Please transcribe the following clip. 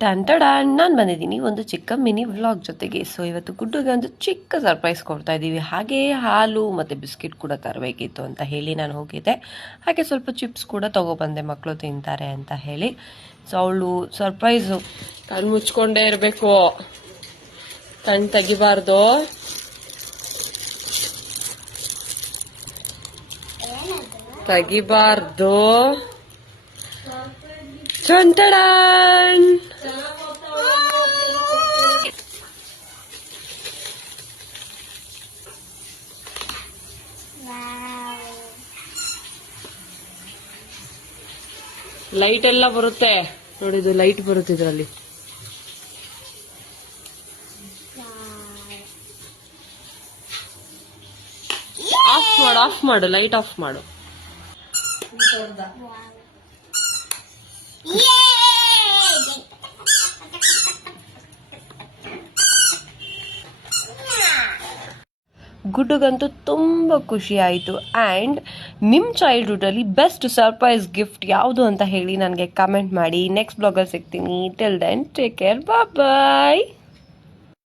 Ton ನಾನು ಬಂದಿದ್ದೀನಿ ಒಂದು ಚಿಕ್ಕ ಮಿನಿ ವ್ಲಾಗ್ ಜೊತೆಗೆ. ಸೊ ಇವತ್ತು ಗುಡ್ಡುಗೆ ಒಂದು ಚಿಕ್ಕ ಸರ್ಪ್ರೈಸ್ ಕೊಡ್ತಾ ಇದ್ದೀವಿ. ಹಾಗೆ ಹಾಲು ಮತ್ತು ಬಿಸ್ಕಿಟ್ ಕೂಡ ತರಬೇಕಿತ್ತು ಅಂತ ಹೇಳಿ ನಾನು ಹೋಗಿದ್ದೆ. ಹಾಗೆ ಸ್ವಲ್ಪ ಚಿಪ್ಸ್ ಕೂಡ ತೊಗೊಬಂದೆ, ಮಕ್ಕಳು ತಿಂತಾರೆ ಅಂತ ಹೇಳಿ. ಸೊ ಅವಳು ಸರ್ಪ್ರೈಸು ಕಣ್ಣು ಮುಚ್ಕೊಂಡೇ ಇರಬೇಕು, ಕಣ್ಣು ತೆಗಿಬಾರ್ದು. ತೆಗಿಬಾರ್ದು. ಟನ್ ಲೈಟ್ ಎಲ್ಲ ಬರುತ್ತೆ ನೋಡಿ, ಇದು ಲೈಟ್ ಬರುತ್ತೆ ಇದರಲ್ಲಿ. ಆಫ್ ಮಾಡು ಲೈಟ್ ಆಫ್ ಮಾಡು. ಗುಡ್ಡುಗಂತೂ ತುಂಬ ಖುಷಿ ಆಯಿತು. ಆ್ಯಂಡ್ ನಿಮ್ಮ ಚೈಲ್ಡ್ಹುಡಲ್ಲಿ ಬೆಸ್ಟ್ ಸರ್ಪ್ರೈಸ್ ಗಿಫ್ಟ್ ಯಾವುದು ಅಂತ ಹೇಳಿ ನನಗೆ ಕಮೆಂಟ್ ಮಾಡಿ. ನೆಕ್ಸ್ಟ್ ಬ್ಲಾಗಲ್ಲಿ ಸಿಗ್ತೀನಿ. ಟಿಲ್ ದೆನ್ ಟೇಕ್ ಕೇರ್, ಬಾಯ್.